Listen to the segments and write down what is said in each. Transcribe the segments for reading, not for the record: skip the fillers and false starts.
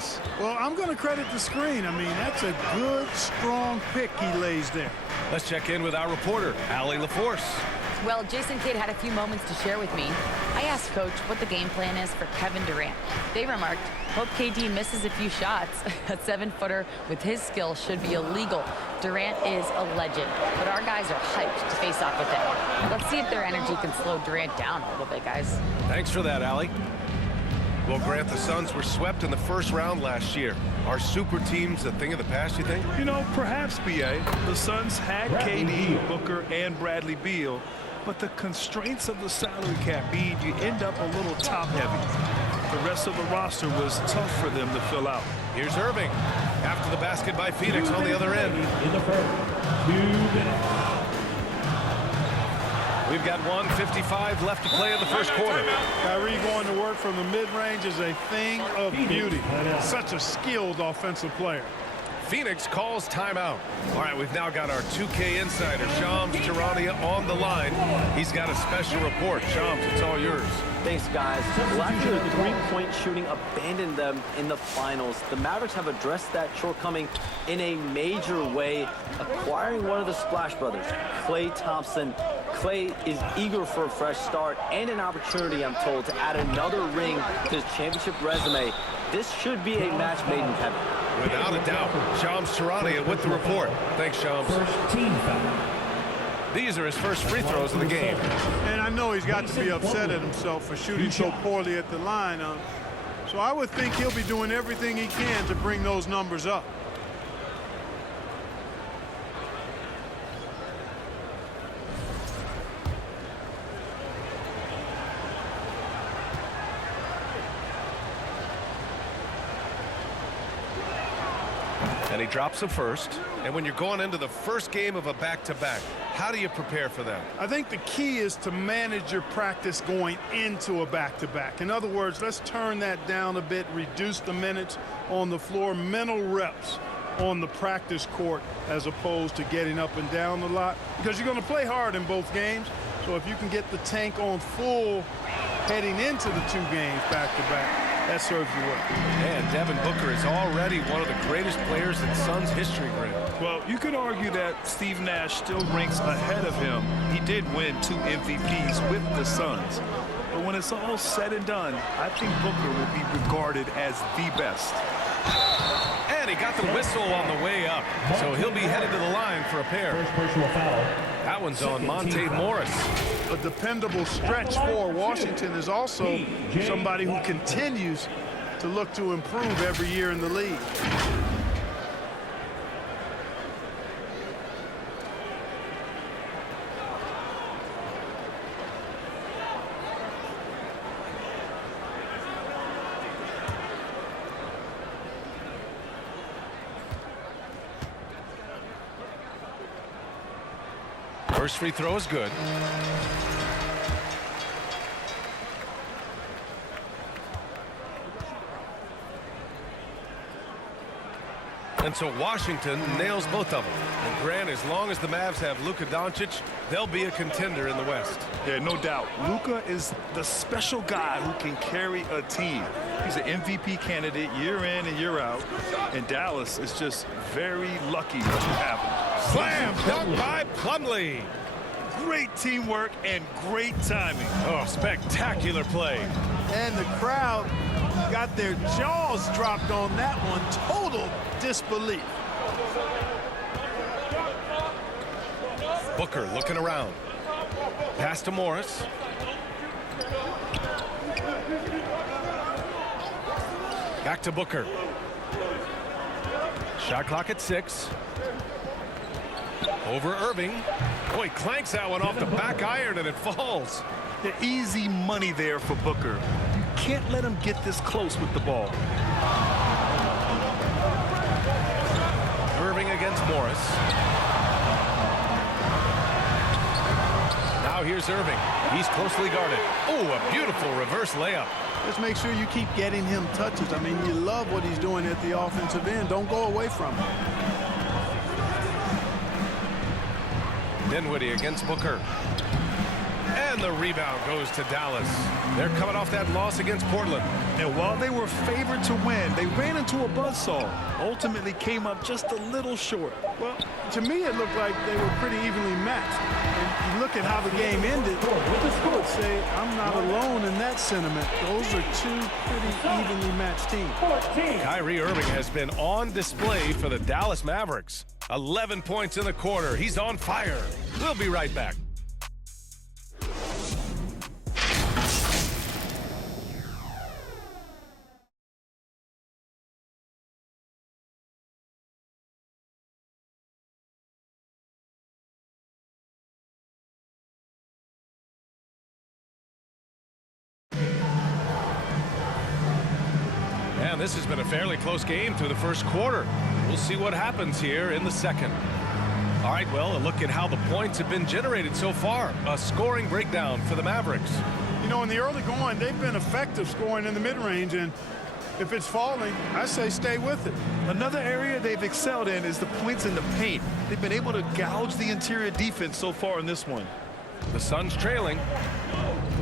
screens. Well, I'm going to credit the screen. I mean, that's a good, strong pick he lays there. Let's check in with our reporter, Allie LaForce. Well, Jason Kidd had a few moments to share with me. I asked Coach what the game plan is for Kevin Durant. They remarked, hope KD misses a few shots. A 7-footer with his skill should be illegal. Durant is a legend, but our guys are hyped to face off with him. Let's see if their energy can slow Durant down a little bit, guys. Thanks for that, Allie. Well, Grant, the Suns were swept in the first round last year. Are super teams a thing of the past, you think? You know, perhaps, B.A. The Suns had KD, Booker, and Bradley Beal, but the constraints of the salary cap mean you end up a little top-heavy. The rest of the roster was tough for them to fill out. Here's Irving. After the basket by Phoenix on the other end. In the first, 2 minutes. We've got 1:55 left to play in the first quarter. Kyrie going to work from the mid-range is a thing of beauty. Such a skilled offensive player. Phoenix calls timeout. All right, we've now got our 2K insider, Shams Charania, on the line. He's got a special report. Shams, it's all yours. Thanks, guys. Well, after the three-point shooting abandoned them in the finals, the Mavericks have addressed that shortcoming in a major way, acquiring one of the Splash Brothers, Klay Thompson. Klay is eager for a fresh start and an opportunity, I'm told, to add another ring to his championship resume. This should be a match made in heaven. Without a doubt. Shams Charania with the report. Thanks, Shams. First team foul. These are his first free throws of the game. And I know he's got to be upset at himself for shooting so poorly at the line. So I would think he'll be doing everything he can to bring those numbers up. And he drops the first. And when you're going into the first game of a back-to-back, how do you prepare for that? I think the key is to manage your practice going into a back-to-back. In other words, let's turn that down a bit, reduce the minutes on the floor, mental reps on the practice court as opposed to getting up and down a lot, because you're going to play hard in both games. So if you can get the tank on full heading into the 2 games back-to-back, that serves you well. And Devin Booker is already one of the greatest players in Suns history, Grant. Well, you could argue that Steve Nash still ranks ahead of him. He did win 2 MVPs with the Suns. But when it's all said and done, I think Booker will be regarded as the best. And he got the whistle on the way up. So he'll be headed to the line for a pair. First personal foul. That one's on Monte Morris. A dependable stretch for Washington is also somebody who continues to look to improve every year in the league. First free throw is good. And so Washington nails both of them. And Grant, as long as the Mavs have Luka Doncic, they'll be a contender in the West. Yeah, no doubt. Luka is the special guy who can carry a team. He's an MVP candidate year in and year out. And Dallas is just very lucky to have him. Slam dunk by Plumlee. Great teamwork and great timing. Oh, spectacular play. And the crowd got their jaws dropped on that one. Total disbelief. Booker looking around. Pass to Morris. Back to Booker. Shot clock at 6. Over Irving. Oh, he clanks that one off the back iron and it falls. The easy money there for Booker. You can't let him get this close with the ball. Irving against Morris. Now here's Irving. He's closely guarded. Oh, a beautiful reverse layup. Just make sure you keep getting him touches. I mean, you love what he's doing at the offensive end. Don't go away from him. Dinwiddie against Booker. And the rebound goes to Dallas. They're coming off that loss against Portland. And while they were favored to win, they ran into into a buzzsaw. Ultimately came up just a little short. Well, to me, it looked like they were pretty evenly matched. And you look at how the game ended, I would say I'm not alone in that sentiment. Those are two pretty evenly matched teams. Kyrie Irving has been on display for the Dallas Mavericks. 11 points in the quarter. He's on fire. We'll be right back. And this has been a fairly close game through the first quarter. We'll see what happens here in the second. All right, well, a look at how the points have been generated so far. A scoring breakdown for the Mavericks. You know, in the early going, they've been effective scoring in the mid-range, and if it's falling, I say stay with it. Another area they've excelled in is the points in the paint. They've been able to gouge the interior defense so far in this one. The Suns trailing.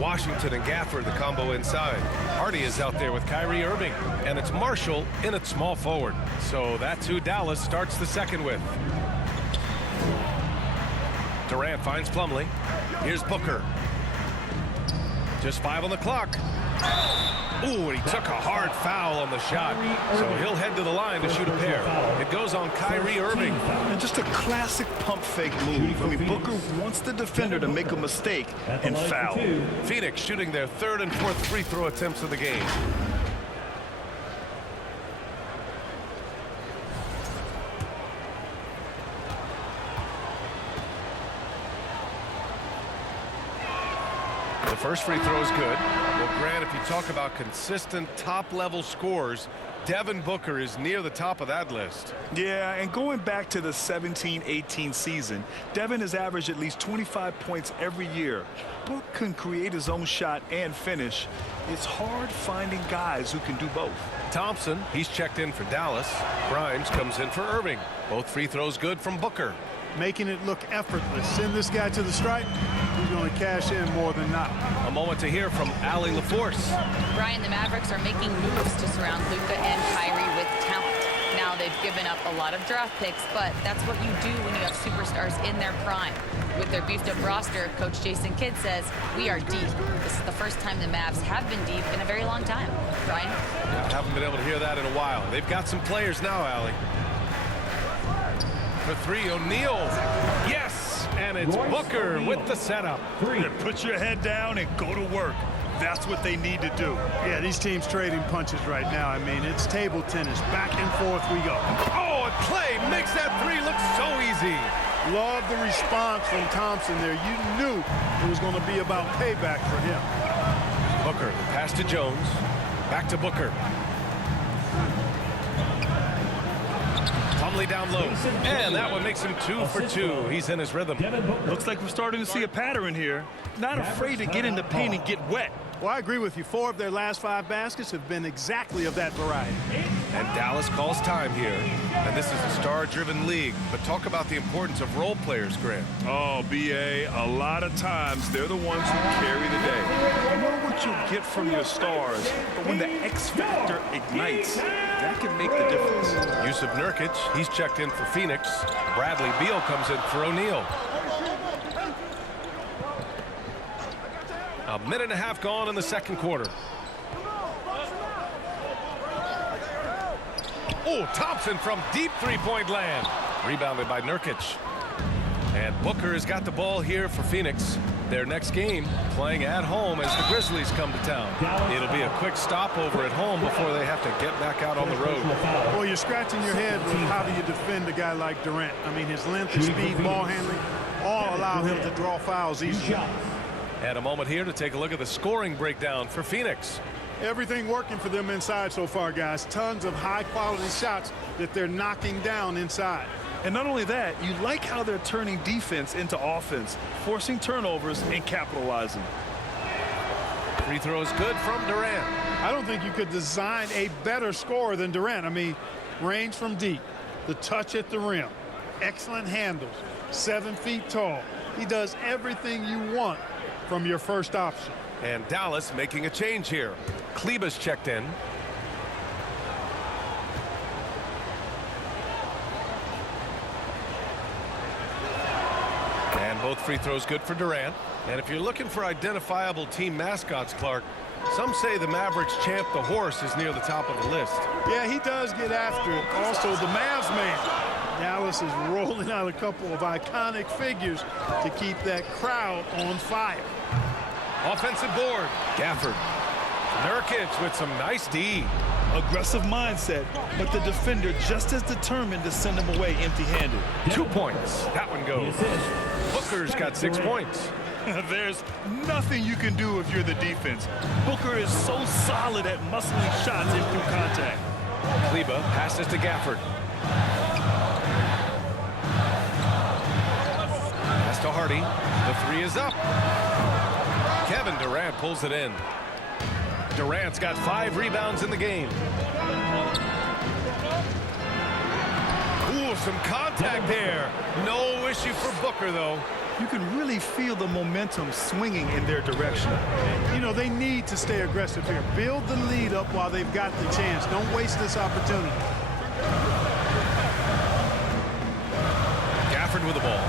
Washington and Gafford, the combo inside. Hardy is out there with Kyrie Irving, and it's Marshall in at small forward. So that's who Dallas starts the second with. Durant finds Plumlee. Here's Booker. Just 5 on the clock. Ooh, and he took a hard foul on the shot. So he'll head to the line to shoot a pair. It goes on Kyrie Irving. And just a classic pump fake move. I mean, Booker wants the defender to make a mistake and foul. Phoenix shooting their third and fourth free throw attempts of the game. The first free throw is good. Well, Grant, if you talk about consistent top-level scores, Devin Booker is near the top of that list. Yeah, and going back to the 17-18 season, Devin has averaged at least 25 points every year. Book can create his own shot and finish. It's hard finding guys who can do both. Thompson, he's checked in for Dallas. Grimes comes in for Irving. Both free throws good from Booker. Making it look effortless. Send this guy to the stripe. He's going to cash in more than not. A moment to hear from Allie LaForce. Brian, the Mavericks are making moves to surround Luka and Kyrie with talent. Now they've given up a lot of draft picks, but that's what you do when you have superstars in their prime. With their beefed-up roster, Coach Jason Kidd says, we are deep. This is the first time the Mavs have been deep in a very long time. Brian? Yeah, haven't been able to hear that in a while. They've got some players now, Allie. For three, O'Neal. Yes! And it's Booker with the setup. Put your head down and go to work. That's what they need to do. Yeah, these teams trading punches right now. I mean, it's table tennis. Back and forth we go. Oh, and Clay makes that three look so easy. Love the response from Thompson there. You knew it was going to be about payback for him. Booker, pass to Jones. Back to Booker. Plumlee down low. And that one makes him 2 for 2. He's in his rhythm. Looks like we're starting to see a pattern here. Not afraid to get in the paint and get wet. Well, I agree with you. 4 of their last 5 baskets have been exactly of that variety. And Dallas calls time here. And this is a star-driven league. But talk about the importance of role players, Grant. Oh, B.A., a lot of times they're the ones who carry the day. You know what you get from your stars, but when the X factor ignites, that can make the difference. Yusuf Nurkic, he's checked in for Phoenix. Bradley Beal comes in for O'Neal. A minute and a half gone in the second quarter. Oh, Thompson from deep three-point land. Rebounded by Nurkic. And Booker has got the ball here for Phoenix. Their next game playing at home as the Grizzlies come to town. It'll be a quick stopover at home before they have to get back out on the road. Well, you're scratching your head with how do you defend a guy like Durant. I mean, his length, his speed, ball handling, all allow him to draw fouls easily. And a moment here to take a look at the scoring breakdown for Phoenix. Everything working for them inside so far, guys. Tons of high-quality shots that they're knocking down inside. And not only that, you like how they're turning defense into offense, forcing turnovers and capitalizing. Free throw is good from Durant. I don't think you could design a better scorer than Durant. I mean, range from deep, the touch at the rim, excellent handles, 7 feet tall. He does everything you want from your first option. And Dallas making a change here. Kleber's checked in. Both free throws good for Durant. And if you're looking for identifiable team mascots, Clark, some say the Mavericks champ, the horse, is near the top of the list. Yeah, he does get after it. Also, the Mavs man. Dallas is rolling out a couple of iconic figures to keep that crowd on fire. Offensive board. Gafford. Nurkic with some nice D. Aggressive mindset, but the defender just as determined to send him away empty-handed. 2 points. That one goes. Booker's got 6 points. There's nothing you can do if you're the defense. Booker is so solid at muscling shots in through contact. Kleba passes to Gafford. Pass to Hardy. The three is up. Kevin Durant pulls it in. Durant's got 5 rebounds in the game. Ooh, some contact there. No issue for Booker, though. You can really feel the momentum swinging in their direction. You know, they need to stay aggressive here. Build the lead up while they've got the chance. Don't waste this opportunity. Gafford with the ball.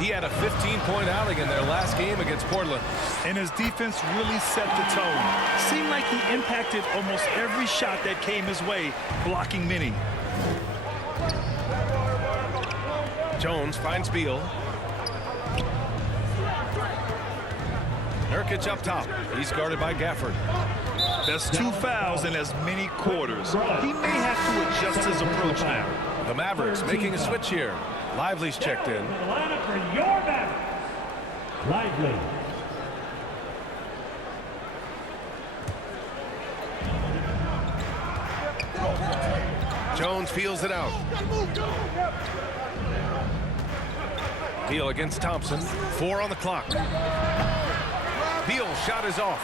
He had a 15-point outing in their last game against Portland. And his defense really set the tone. Seemed like he impacted almost every shot that came his way, blocking many. Jones finds Beal. Nurkic up top. He's guarded by Gafford. That's 2 fouls in as many quarters. He may have to adjust his approach now. The Mavericks making a switch here. Lively's checked in. The lineup for your Mavericks. Lively. Jones feels it out. Beal against Thompson. 4 on the clock. Beal shot is off.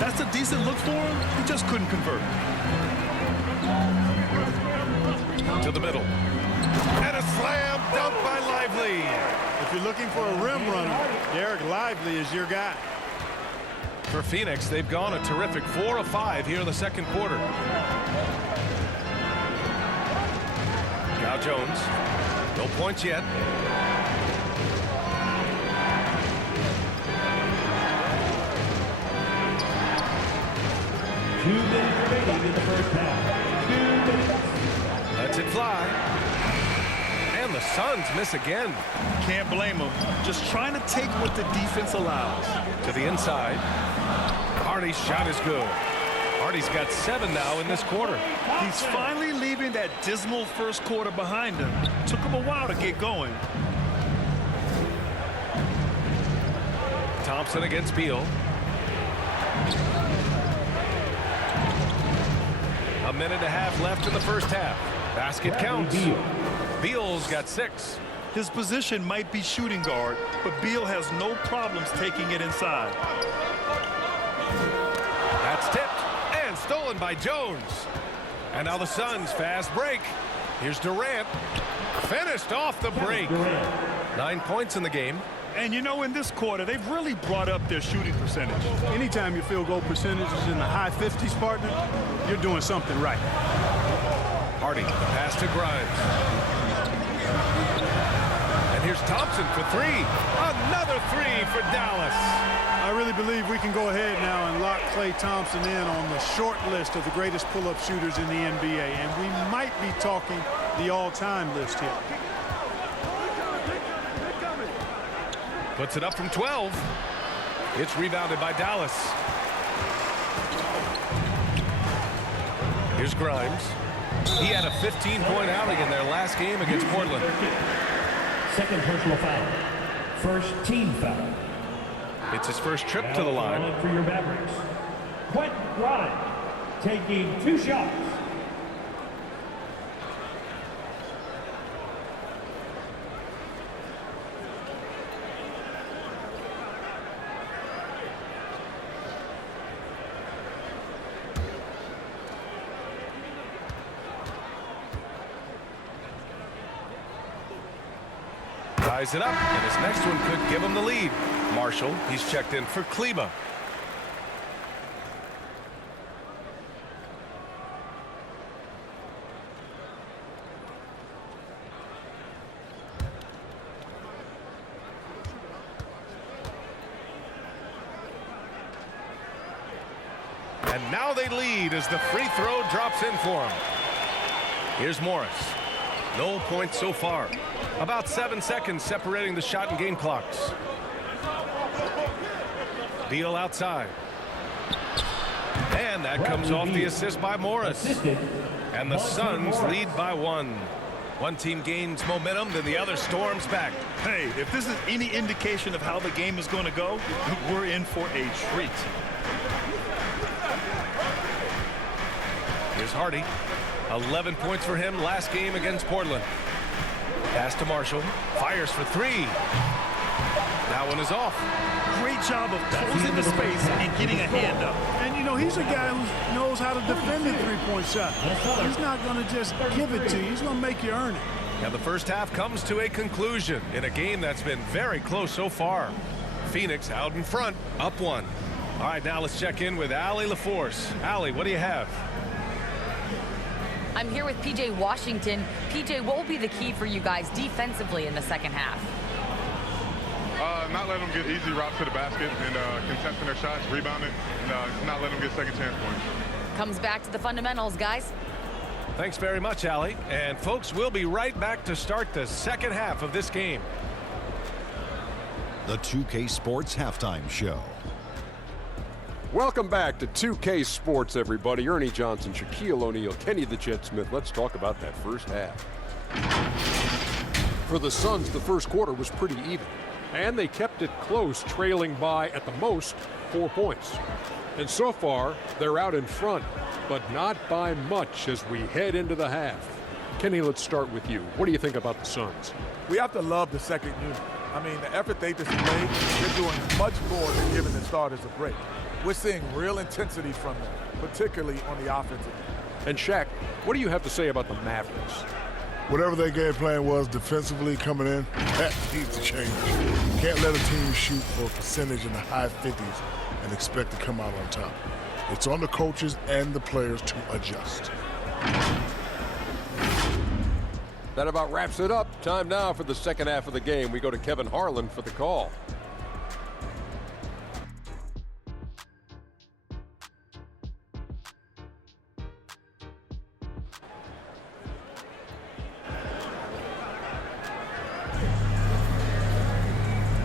That's a decent look for him. He just couldn't convert. To the middle. And a slam dunk by Lively. If you're looking for a rim runner, Derek Lively is your guy. For Phoenix, they've gone a terrific 4 of 5 here in the second quarter. Now Jones. No points yet. Two minutes remaining in the first half. 2 minutes. Lets it fly. And the Suns miss again. Can't blame him. Just trying to take what the defense allows. To the inside. Hardy's shot is good. Hardy's got 7 now in this quarter. He's finally leaving that dismal first quarter behind him. Took him a while to get going. Thompson against Beal. A minute and a half left in the first half. Basket counts. Beal's got 6. His position might be shooting guard, but Beal has no problems taking it inside. That's tipped and stolen by Jones. And now the Suns fast break. Here's Durant. Finished off the break. 9 points in the game. And you know, in this quarter, they've really brought up their shooting percentage. Anytime your field goal percentage is in the high 50s, partner, you're doing something right. Hardy, pass to Grimes. And here's Thompson for 3. Another 3 for Dallas. I really believe we can go ahead now and lock Klay Thompson in on the short list of the greatest pull-up shooters in the NBA. And we might be talking the all-time list here. Puts it up from 12. It's rebounded by Dallas. Here's Grimes. He had a 15-point outing in their last game against Portland. Second personal foul. First team foul. It's his first trip to the line. For your Mavericks. Quentin Grimes taking 2 shots. Ties it up, and his next one could give him the lead. Marshall, he's checked in for Kleba. Now they lead as the free throw drops in for him. Here's Morris. No points so far. About 7 seconds separating the shot and game clocks. Beal outside. And that comes off the assist by Morris. And the Suns lead by 1. One team gains momentum, then the other storms back. Hey, if this is any indication of how the game is going to go, we're in for a treat. Here's Hardy. 11 points for him last game against Portland. Pass to Marshall. Fires for 3. That one is off. Great job of closing the space and getting a hand up. And, you know, he's a guy who knows how to defend a three-point shot. He's not going to just give it to you. He's going to make you earn it. And the first half comes to a conclusion in a game that's been very close so far. Phoenix out in front, up 1. All right, now let's check in with Allie LaForce. Allie, what do you have? I'm here with P.J. Washington. P.J., what will be the key for you guys defensively in the second half? Not letting them get easy routes to the basket and contesting their shots, rebounding, and not letting them get second chance points. Comes back to the fundamentals, guys. Thanks very much, Allie. And folks, we'll be right back to start the second half of this game. The 2K Sports Halftime Show. Welcome back to 2K Sports, everybody. Ernie Johnson, Shaquille O'Neal, Kenny the Jet Smith. Let's talk about that first half. For the Suns, the first quarter was pretty even, and they kept it close, trailing by, at the most, 4 points. And so far, they're out in front, but not by much as we head into the half. Kenny, let's start with you. What do you think about the Suns? We have to love the second unit. I mean, the effort they displayed, they're doing much more than giving the starters a break. We're seeing real intensity from them, particularly on the offensive end. And Shaq, what do you have to say about the Mavericks? Whatever their game plan was defensively coming in, that needs to change. Can't let a team shoot for a percentage in the high 50s and expect to come out on top. It's on the coaches and the players to adjust. That about wraps it up. Time now for the second half of the game. We go to Kevin Harlan for the call.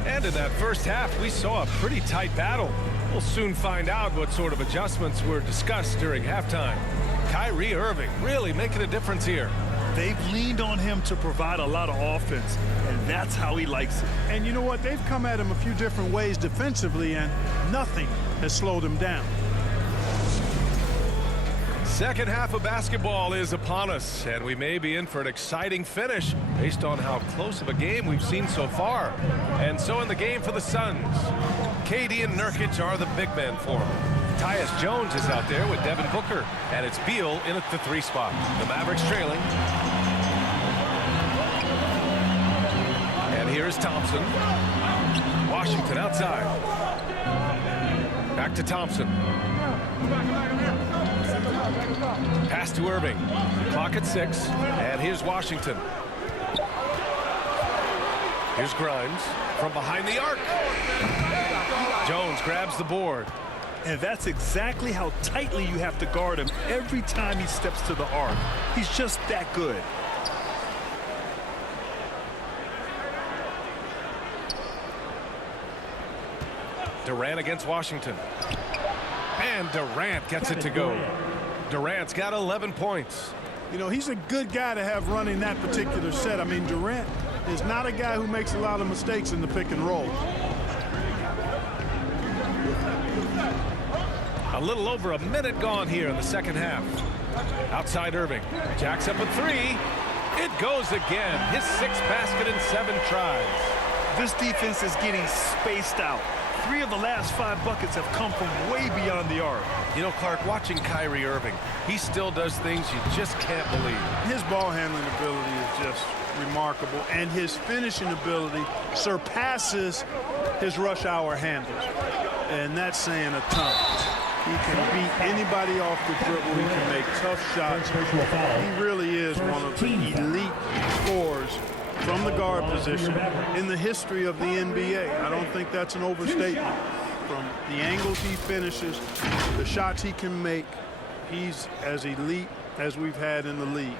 And in that first half, we saw a pretty tight battle. We'll soon find out what sort of adjustments were discussed during halftime. Kyrie Irving really making a difference here. They've leaned on him to provide a lot of offense, and that's how he likes it. And you know what? They've come at him a few different ways defensively, and nothing has slowed him down. Second half of basketball is upon us, and we may be in for an exciting finish based on how close of a game we've seen so far. And so in the game for the Suns, KD and Nurkic are the big men for him. Tyus Jones is out there with Devin Booker, and it's Beal in at the 3 spot. The Mavericks trailing. And here's Thompson. Washington outside. Back to Thompson. Pass to Irving. Clock at 6. And here's Washington. Here's Grimes from behind the arc. Jones grabs the board. And that's exactly how tightly you have to guard him every time he steps to the arc. He's just that good. Durant against Washington. And Durant gets it to go. Durant's got 11 points. You know, he's a good guy to have running that particular set. I mean, Durant is not a guy who makes a lot of mistakes in the pick and roll. A little over a minute gone here in the second half. Outside Irving. Jacks up a 3. It goes again. His 6th basket in 7 tries. This defense is getting spaced out. 3 of the last 5 buckets have come from way beyond the arc. You know, Clark, watching Kyrie Irving, he still does things you just can't believe. His ball handling ability is just remarkable, and his finishing ability surpasses his rush hour handles. And that's saying a ton. He can beat anybody off the dribble. He can make tough shots. He really is one of the elite scorers from the guard position in the history of the NBA. I don't think that's an overstatement. from the angles he finishes, the shots he can make. He's as elite as we've had in the league.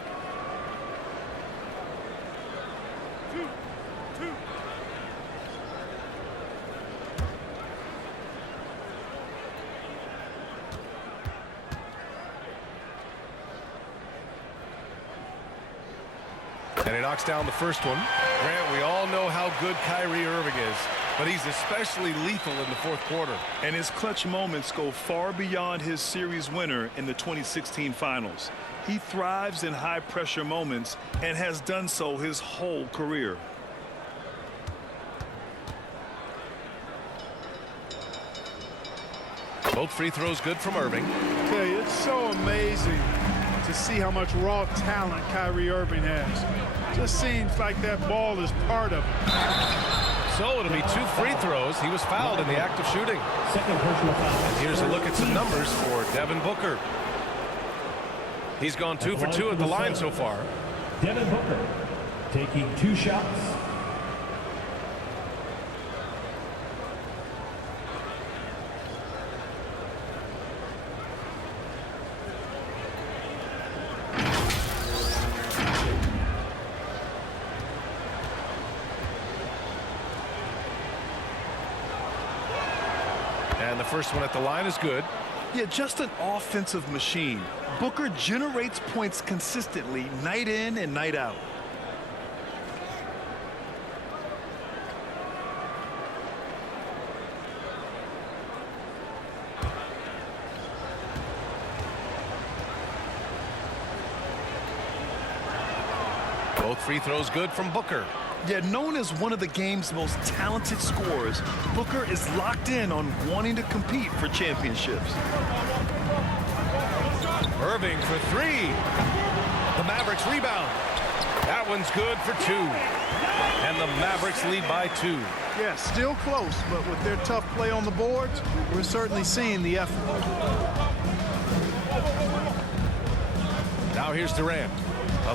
And he knocks down the first one. Grant, we all know how good Kyrie Irving is, but he's especially lethal in the fourth quarter. And his clutch moments go far beyond his series winner in the 2016 finals. He thrives in high-pressure moments and has done so his whole career. Both free throws good from Irving. I tell you, it's so amazing to see how much raw talent Kyrie Irving has. Just seems like that ball is part of it. So it'll be 2 free throws. He was fouled in the act of shooting. Second personal foul. And here's a look at some numbers for Devin Booker. He's gone 2 for 2 at the line so far. Devin Booker taking 2 shots. And the first one at the line is good. Yeah, just an offensive machine. Booker generates points consistently, night in and night out. Both free throws good from Booker. Yet known as one of the game's most talented scorers, Booker is locked in on wanting to compete for championships. Irving for 3. The Mavericks rebound. That one's good for 2. And the Mavericks lead by 2. Yeah, still close, but with their tough play on the boards, we're certainly seeing the effort. Now here's Durant.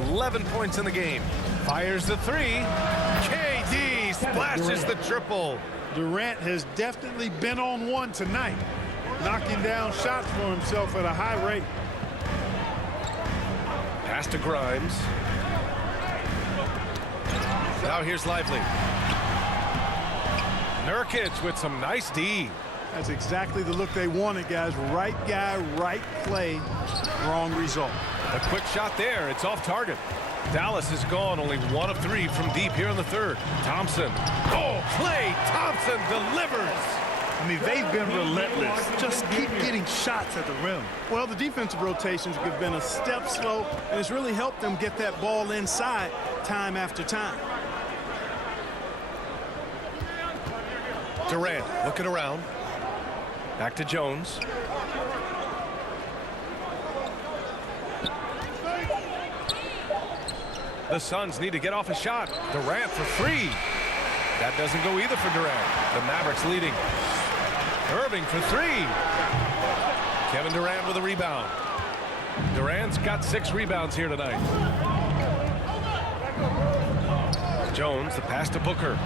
11 points in the game. Fires the 3. KD splashes the triple. Durant has definitely been on one tonight, knocking down shots for himself at a high rate. Pass to Grimes. Now here's Lively. Nurkic with some nice D. That's exactly the look they wanted, guys. Right guy, right play, wrong result. A quick shot there. It's off target. Dallas is gone only 1 of 3 from deep here in the third. Thompson. Oh, Klay Thompson delivers. I mean, they've been relentless. Just keep getting shots at the rim. Well, the defensive rotations have been a step slow, and it's really helped them get that ball inside time after time. Durant looking around. Back to Jones. The Suns need to get off a shot. Durant for 3. That doesn't go either for Durant. The Mavericks leading. Irving for 3. Kevin Durant with a rebound. Durant's got 6 rebounds here tonight. Jones, the pass to Booker.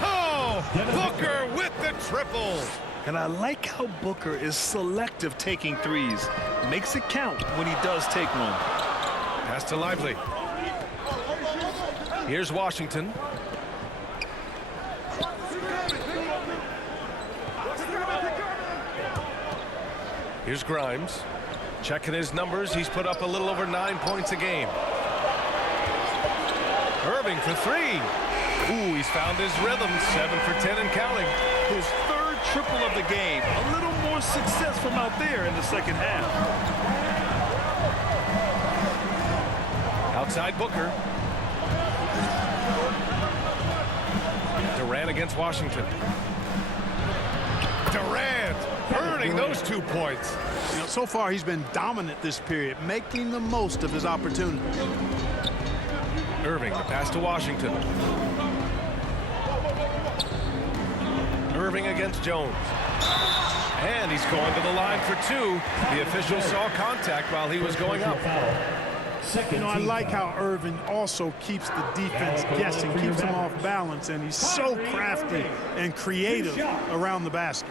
Oh! Booker with the triple. And I like how Booker is selective taking threes. Makes it count when he does take one. Pass to Lively. Here's Washington. Here's Grimes. Checking his numbers. He's put up a little over 9 points a game. Irving for 3. Ooh, he's found his rhythm. 7 for 10 and counting. His third triple of the game. A little more success from out there in the second half. Outside Booker. Durant against Washington. Durant earning those 2 points. You know, so far he's been dominant this period, making the most of his opportunity. Irving, the pass to Washington. Irving against Jones. And he's going to the line for 2. The official saw contact while he was going up. You know, I like how Irving also keeps the defense guessing, keeps them off balance, and he's so crafty and creative around the basket.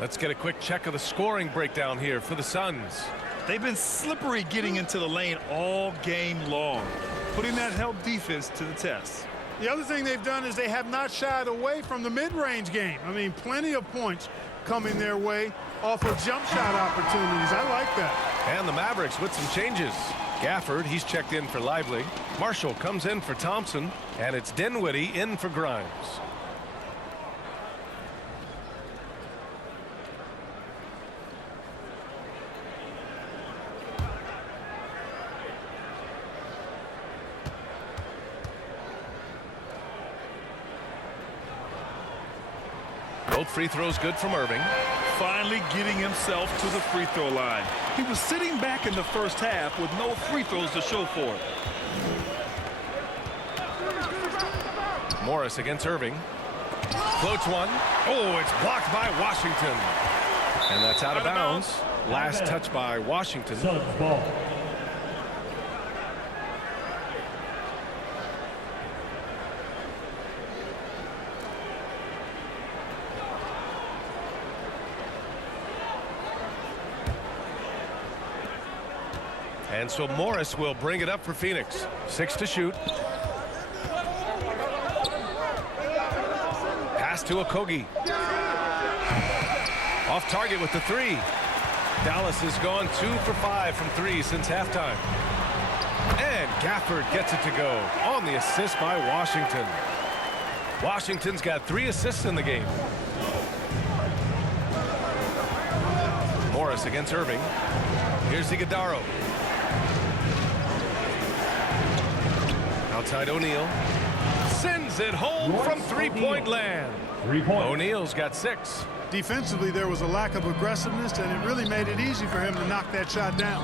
Let's get a quick check of the scoring breakdown here for the Suns. They've been slippery getting into the lane all game long, putting that help defense to the test. The other thing they've done is they have not shied away from the mid-range game. I mean, plenty of points coming their way off of jump shot opportunities. I like that. And the Mavericks with some changes. Gafford, he's checked in for Lively. Marshall comes in for Thompson. And it's Dinwiddie in for Grimes. Both free throws good from Irving. Finally getting himself to the free throw line. He was sitting back in the first half with no free throws to show for it. Morris against Irving. Floats one. Oh, it's blocked by Washington. And that's out of bounds. Last touch by Washington. Suns ball. And so Morris will bring it up for Phoenix. 6 to shoot. Pass to Okogie. Off target with the 3. Dallas has gone 2 for 5 from 3 since halftime. And Gafford gets it to go on the assist by Washington. Washington's got 3 assists in the game. Morris against Irving. Here's Iguodala. Outside O'Neal. Sends it home from three-point land. 3 points. O'Neal's got 6. Defensively, there was a lack of aggressiveness, and it really made it easy for him to knock that shot down.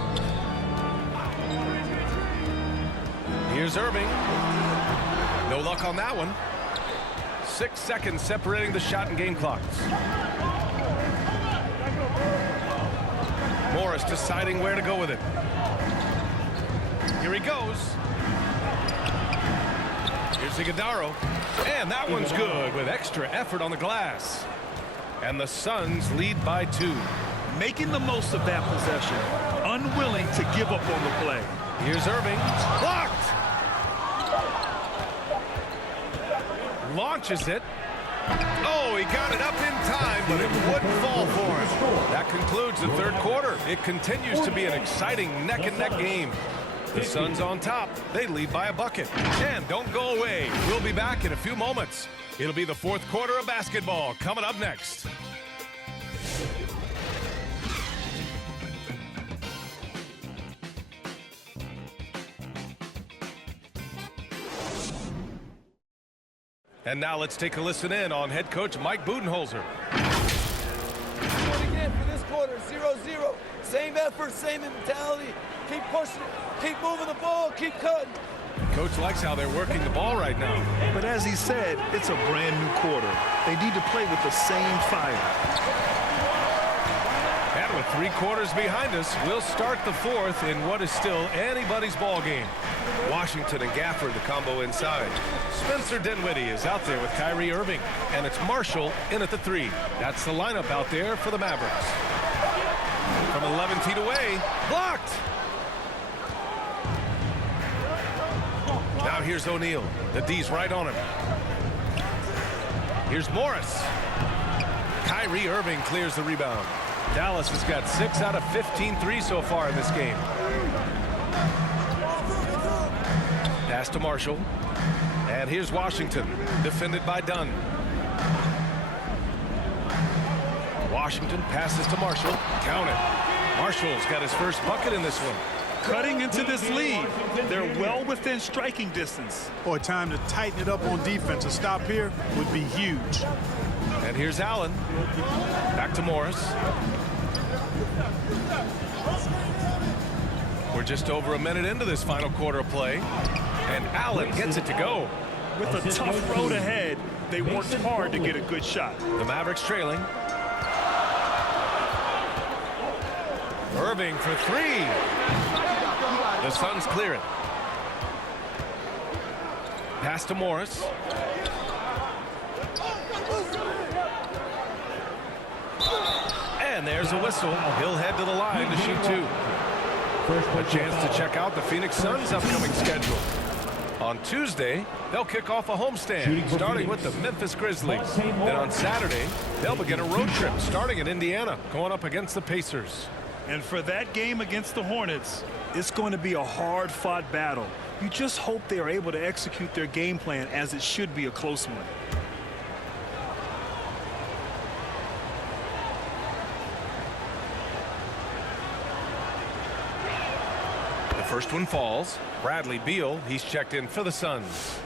Here's Irving. No luck on that one. 6 seconds separating the shot and game clocks. Morris deciding where to go with it. Here he goes. Here's Iguodala. And that one's good with extra effort on the glass. And the Suns lead by 2. Making the most of that possession. Unwilling to give up on the play. Here's Irving. Blocked. Launches it. Oh, he got it up in time, but it wouldn't fall for him. That concludes the third quarter. It continues to be an exciting neck-and-neck game. The Suns on top. They lead by a bucket. And don't go away. We'll be back in a few moments. It'll be the fourth quarter of basketball coming up next. And now let's take a listen in on head coach Mike Budenholzer. Again for this quarter, 0-0. Same effort, same mentality. Keep pushing it, keep moving the ball, keep cutting. Coach likes how they're working the ball right now. But as he said, it's a brand new quarter. They need to play with the same fire. And with 3 quarters behind us, we'll start the fourth in what is still anybody's ball game. Washington and Gafford, the combo inside. Spencer Dinwiddie is out there with Kyrie Irving. And it's Marshall in at the 3. That's the lineup out there for the Mavericks. From 11 feet away, blocked. Now here's O'Neal. The D's right on him. Here's Morris. Kyrie Irving clears the rebound. Dallas has got 6 out of 15 threes so far in this game. Pass to Marshall. And here's Washington, defended by Dunn. Washington passes to Marshall. Count it. Marshall's got his first bucket in this one. Cutting into this lead. They're well within striking distance. Boy, time to tighten it up on defense. A stop here would be huge. And here's Allen. Back to Morris. We're just over a minute into this final quarter of play. And Allen gets it to go. With a tough road ahead, they worked hard to get a good shot. The Mavericks trailing. Irving for 3. The Suns clear it. Pass to Morris. And there's a whistle. He'll head to the line to shoot two. A chance to check out the Phoenix Suns' upcoming schedule. On Tuesday, they'll kick off a homestand, starting with the Memphis Grizzlies. Then on Saturday, they'll begin a road trip, starting in Indiana, going up against the Pacers. And for that game against the Hornets, it's going to be a hard-fought battle. You just hope they are able to execute their game plan, as it should be a close one. The first one falls. Bradley Beal, he's checked in for the Suns.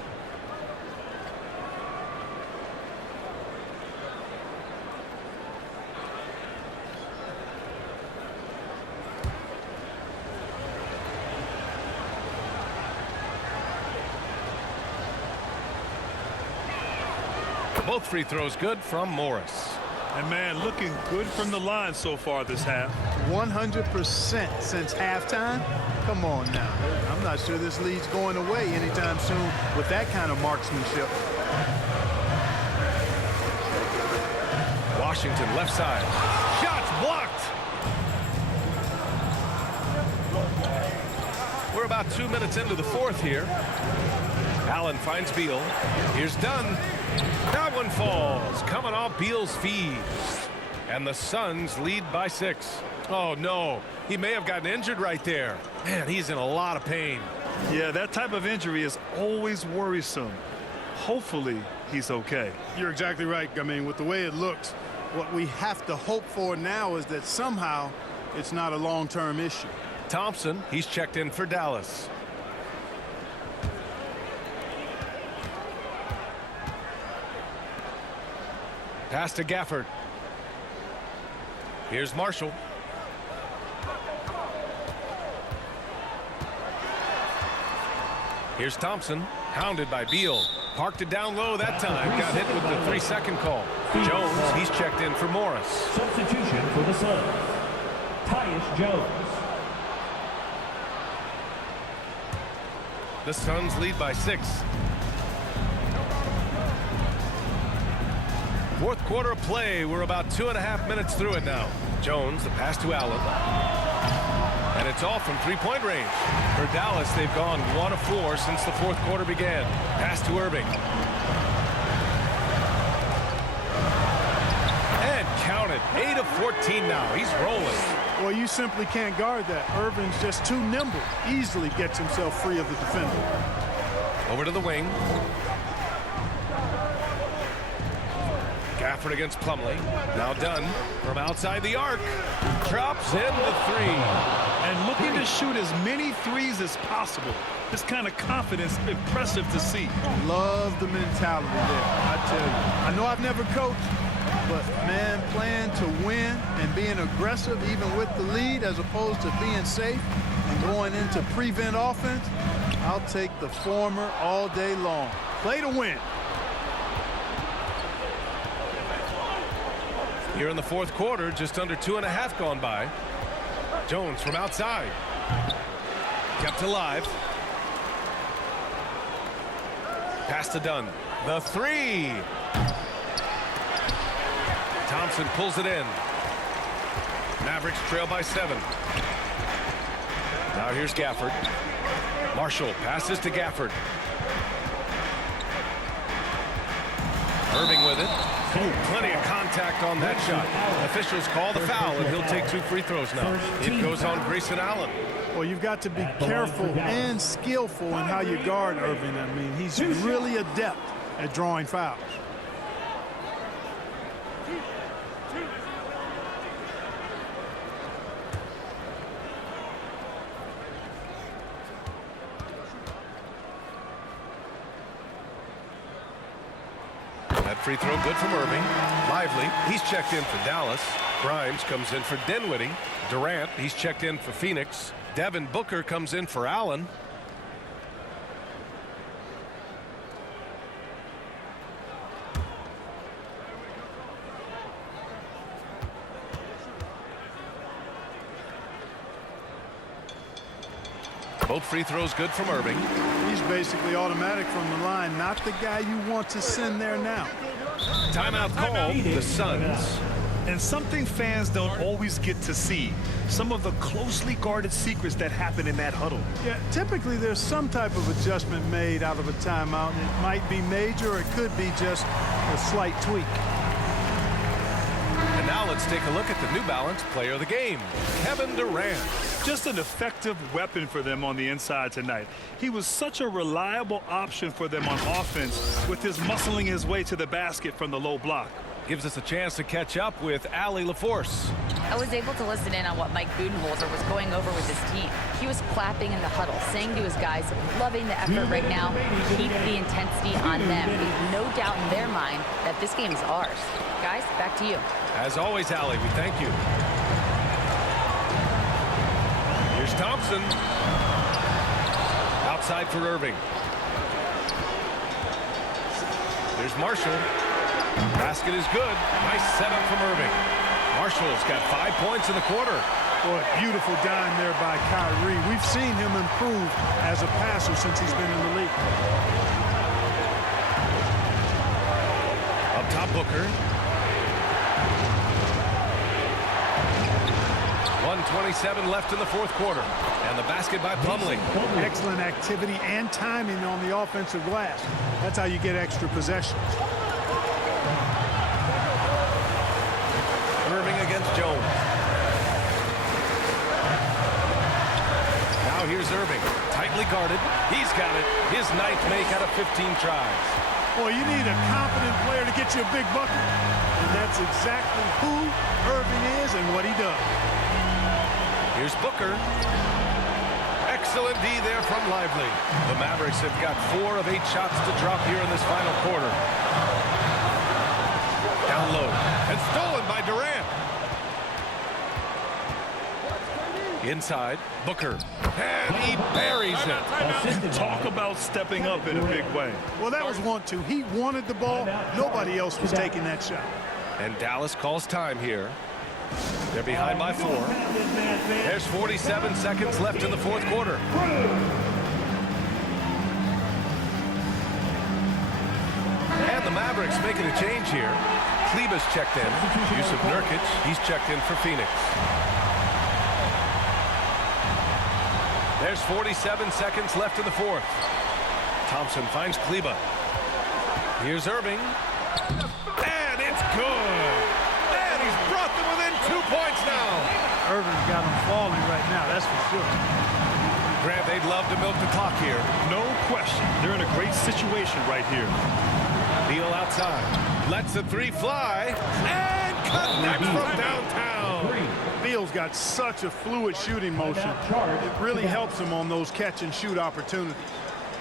Both free throws good from Morris. And man, looking good from the line so far this half. 100% since halftime. Come on now. I'm not sure this lead's going away anytime soon with that kind of marksmanship. Washington left side. Shots blocked. We're about 2 minutes into the fourth here. Allen finds Beal. Here's Dunn. That one falls. Coming off Beal's feed. And the Suns lead by 6. Oh, no. He may have gotten injured right there. Man, he's in a lot of pain. Yeah, that type of injury is always worrisome. Hopefully, he's okay. You're exactly right. I mean, with the way it looks, what we have to hope for now is that somehow it's not a long-term issue. Thompson, he's checked in for Dallas. Pass to Gafford. Here's Marshall. Here's Thompson, hounded by Beal. Parked it down low that time. Got hit with the 3-second call. Jones, he's checked in for Morris. Substitution for the Suns, Tyus Jones. The Suns lead by 6. Fourth quarter of play. We're about 2.5 minutes through it now. Jones, the pass to Allen. And it's off from three-point range. For Dallas, they've gone 1 of 4 since the fourth quarter began. Pass to Irving. And count it. 8 of 14 now. He's rolling. Well, you simply can't guard that. Irving's just too nimble. Easily gets himself free of the defender. Over to the wing. Gafford against Plumlee. Now Dunn from outside the arc. Drops in the 3. And looking to shoot as many threes as possible. This kind of confidence, impressive to see. Love the mentality there, I tell you. I know I've never coached, but man, playing to win and being aggressive even with the lead as opposed to being safe and going into prevent offense, I'll take the former all day long. Play to win. Here in the fourth quarter, just under 2.5 gone by. Jones from outside. Kept alive. Pass to Dunn. The 3. Thompson pulls it in. Mavericks trail by 7. Now here's Gafford. Marshall passes to Gafford. Irving with it. Plenty of contact on that shot. Officials call the foul, and he'll take 2 free throws now. It goes on Grayson Allen. Well, you've got to be careful and skillful in how you guard Irving. I mean, he's really adept at drawing fouls. That free throw good from Irving. Lively, he's checked in for Dallas. Grimes comes in for Dinwiddie. Durant, he's checked in for Phoenix. Devin Booker comes in for Allen. Both free throws good from Irving. He's basically automatic from the line. Not the guy you want to send there now. Timeout called. The Suns And something fans don't always get to see, some of the closely guarded secrets that happen in that huddle. Yeah, typically there's some type of adjustment made out of a timeout. It might be major or it could be just a slight tweak. And now let's take a look at the New Balance player of the game, Kevin Durant. Just an effective weapon for them on the inside tonight. He was such a reliable option for them on offense with his muscling his way to the basket from the low block. Gives us a chance to catch up with Allie LaForce. I was able to listen in on what Mike Budenholzer was going over with his team. He was clapping in the huddle, saying to his guys, loving the effort right now, keep the intensity on them. Leave no doubt in their mind that this game is ours. Guys, back to you. As always, Allie, we thank you. Here's Thompson. Outside for Irving. There's Marshall. Basket is good. Nice setup from Irving. Marshall's got 5 points in the quarter. Boy, beautiful dime there by Kyrie. We've seen him improve as a passer since he's been in the league. Up top, Booker. 1:27 left in the fourth quarter. And the basket by Plumlee. Excellent activity and timing on the offensive glass. That's how you get extra possessions. Irving against Jones. Now here's Irving. Tightly guarded. He's got it. His ninth make out of 15 tries. Boy, you need a confident player to get you a big bucket. And that's exactly who Irving is and what he does. Here's Booker. Excellent D there from Lively. The Mavericks have got 4 of 8 shots to drop here in this final quarter. Down low. And stolen by Durant. Inside, Booker. And he buries it. Talk about stepping up in a big way. Well, that was 1-2. He wanted the ball. Nobody else was taking that shot. And Dallas calls time here. They're behind by 4. There's 47 seconds left in the fourth quarter. And the Mavericks making a change here. Kleber's checked in. Yusuf Nurkic, he's checked in for Phoenix. There's 47 seconds left in the fourth. Thompson finds Kleber. Here's Irving. And it's good. And he's brought them within 2 points now. Irving's got them falling right now, that's for sure. Grant, they'd love to milk the clock here. No question. They're in a great situation right here. Beal outside. Lets the three fly. And connects from downtown. Beal's got such a fluid shooting motion. It really helps him on those catch-and-shoot opportunities.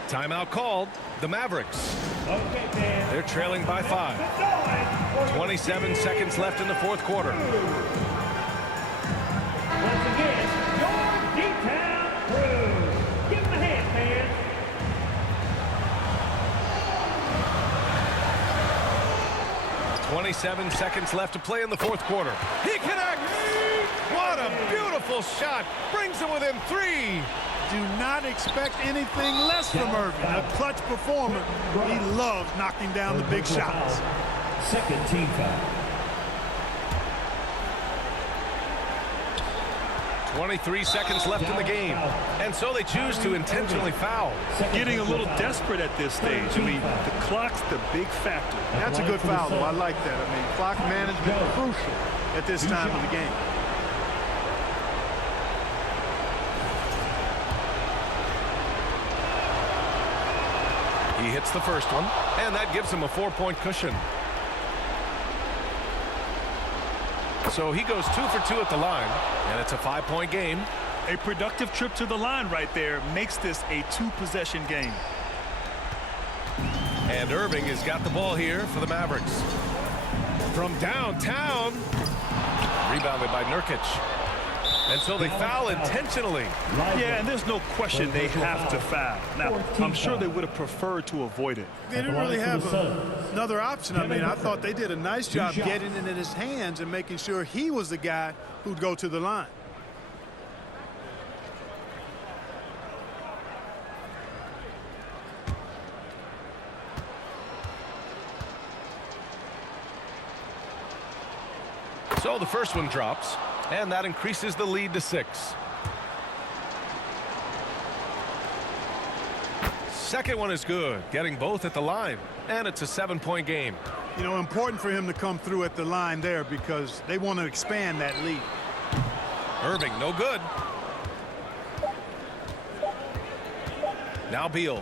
Timeout called. The Mavericks. They're trailing by 5. 27 seconds left in the fourth quarter. Once again, your D-Town crew. Give them a hand, fans. 27 seconds left to play in the fourth quarter. He connects! What a beautiful shot. Brings him within 3. Do not expect anything less from Irving. A clutch performer. He loves knocking down the big shots. Second team foul. 23 seconds left in the game. And so they choose to intentionally foul. Getting a little desperate at this stage. I mean, the clock's the big factor. That's a good foul, though. I like that. I mean, clock management crucial at this time of the game. He hits the first one, and that gives him a 4-point cushion. So he goes 2 for 2 at the line, and it's a 5-point game. A productive trip to the line right there makes this a 2-possession game. And Irving has got the ball here for the Mavericks. From downtown, rebounded by Nurkic. And so they foul intentionally. Yeah, and there's no question they have to foul. Now, I'm sure they would have preferred to avoid it. They didn't really have another option. I mean, I thought they did a nice job getting it in his hands and making sure he was the guy who'd go to the line. So the first one drops, and that increases the lead to 6. Second one is good, getting both at the line, and it's a 7-point game. You know, important for him to come through at the line there because they want to expand that lead. Irving, no good. Now Beal.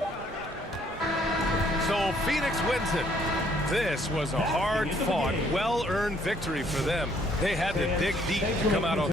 So Phoenix wins it. This was a hard-fought, well-earned victory for them. They had to dig deep to come out on